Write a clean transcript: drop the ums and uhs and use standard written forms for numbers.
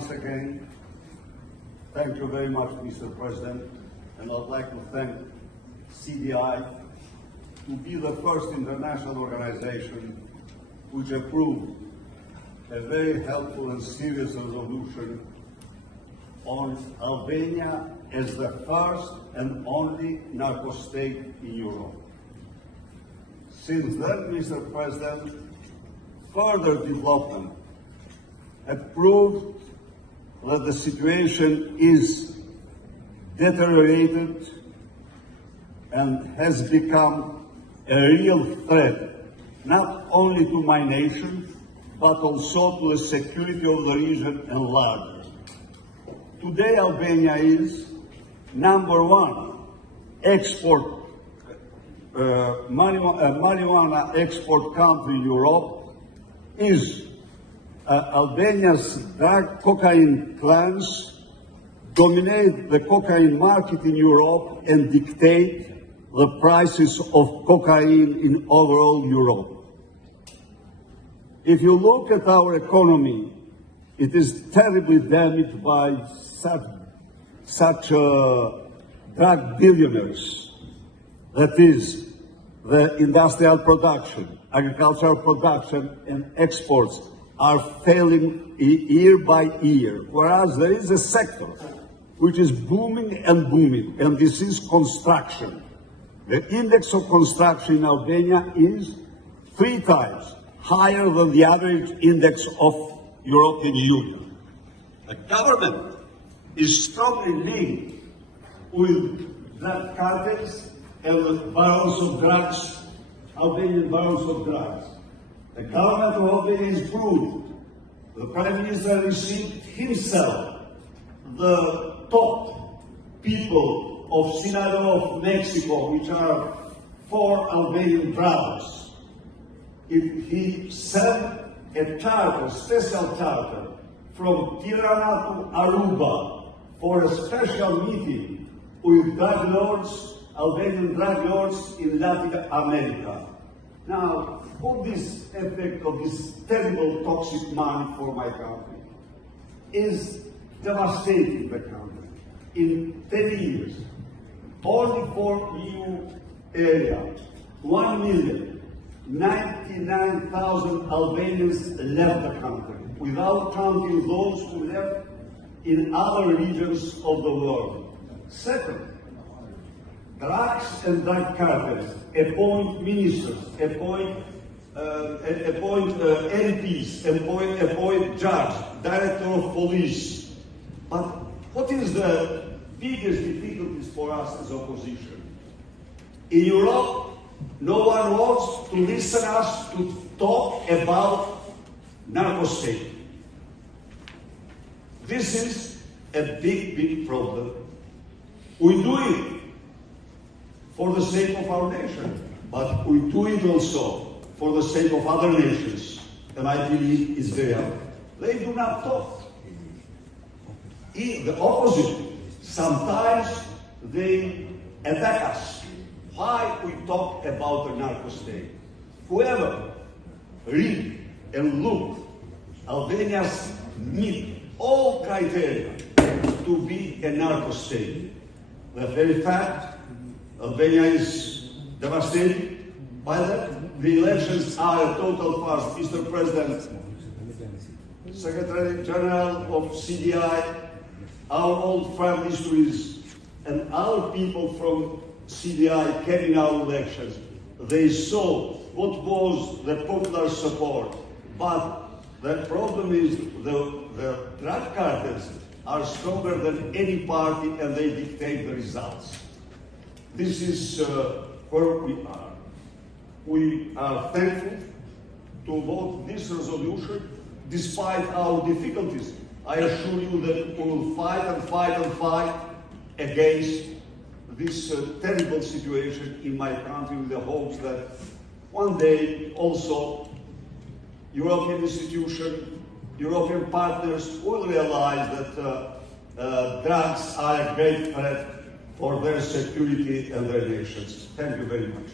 once again. Thank you very much, Mr. President, and I'd like to thank CDI to be the first international organization which approved a very helpful and serious resolution on Albania as the first and only narco-state in Europe. Since then, Mr. President, further development have proved that the situation is deteriorated and has become a real threat, not only to my nation, but also to the security of the region at large. Today, Albania is #1 marijuana export country in Europe. Is Albania's drug cocaine clans dominate the cocaine market in Europe and dictate the prices of cocaine in overall Europe. If you look at our economy, it is terribly damaged by such drug billionaires. That is, the industrial production, agricultural production, and exports are failing year by year, whereas there is a sector which is booming, and this is construction. The index of construction in Albania is 3 times higher than the average index of European Union. The government is strongly linked with drug cartels and with barons of drugs, Albanian barons of drugs. The government of Albania is proved. The Prime Minister received himself the top people of Sinaloa of Mexico, which are 4 Albanian brothers. He sent a charter, special charter, from Tirana to Aruba for a special meeting with drug lords, Albanian drug lords in Latin America. Now, all this effect of this terrible toxic money for my country is devastating the country. In 10 years, only for EU area, 1,099,000 Albanians left the country, without counting those who left in other regions of the world. Second, drugs and drug cartels appoint ministers, appoint MPs, appoint judge, director of police. But what is the biggest difficulties for us as opposition? In Europe, no one wants to listen us to talk about narco-state. This is a big problem. We do it for the sake of our nation, but we do it also for the sake of other nations, and I believe it's very important. They do not talk. The opposite. Sometimes they attack us. Why we talk about the narco-state? Whoever read and look, Albania's meet all criteria to be a narco-state. The very fact Albania is devastated by that. The elections are a total farce. Mr. President, Secretary General of CDI, our old friend histories, and our people from CDI came in our elections. They saw what was the popular support. But the problem is the drug cartels are stronger than any party, and they dictate the results. This is where we are. We are thankful to vote this resolution despite our difficulties. I assure you that we will fight and fight and fight against this terrible situation in my country, with the hopes that one day also European institutions, European partners will realize that drugs are a great threat for their security and their nations. Thank you very much.